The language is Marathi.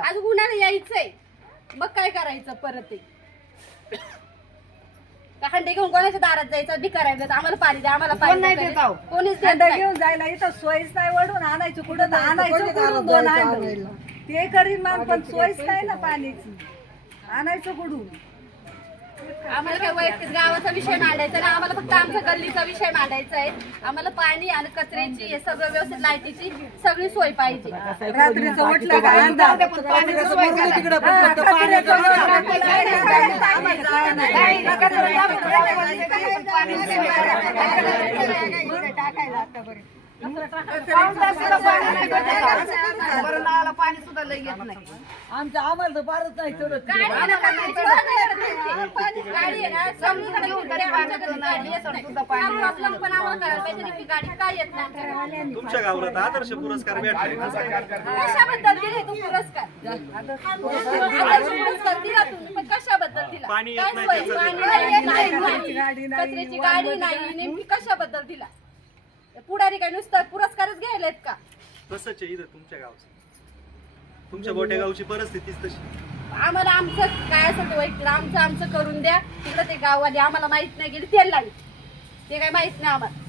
आज उन्हाळा यायचंय मग काय करायचं परत ते हंडे घेऊन कोणाच्या दारात जायचं बी करायचं आम्हाला पाणी द्या आम्हाला पाणी द्या. कोणीच हंडा घेऊन जायला इथं सोयीच नाही वडून आणायचं कुठं तर आणायचं कुठून दोन आणलं ते करीन मग पण सोयीच नाही ना पाण्याची आणायचं कुठून आम्हाला काय वैयक्तिक गावाचा विषय मांडायचा ना आम्हाला फक्त आमच्या गल्लीचा विषय मांडायचा आहे आम्हाला पाणी आणि कचऱ्याची हे सगळं व्यवस्थित लाईटीची सगळी सोय पाहिजे रात्रीचं म्हटलं काय पाणी सुद्धा लई येत नाही आमचं आम्हाला तर फारच नाही चढत गाडी आहे ना सगळीकडे घेऊन गाडी येत नाही प्रॉब्लेम पण आम्हाला करायला पाहिजे की गाडी काय येत नाही तुमच्या गावाला आदर्श पुरस्कार भेटला कशाबद्दल दिले तू पुरस्कार आदर्श पुरस्कार दिला तुम्ही पण कशाबद्दल दिला पाणी येत काय नाही सोय? त्याचं पाणी नाही, कचऱ्याची गाडी नाही नेमकी कशाबद्दल दिला पुढारी काय नुसतं पुरस्कारच घ्यायलेत का तसंच आहे इथं तुमच्या गावचं तुमच्या गोट्या गावची परिस्थितीच तशी आम्हाला आमचं काय असेल ते वैयक्तिक आमचं करून द्या तिकडे ते गाववाले आम्हाला माहित नाही गेली तेल लावी ते काय माहित नाही आम्हाला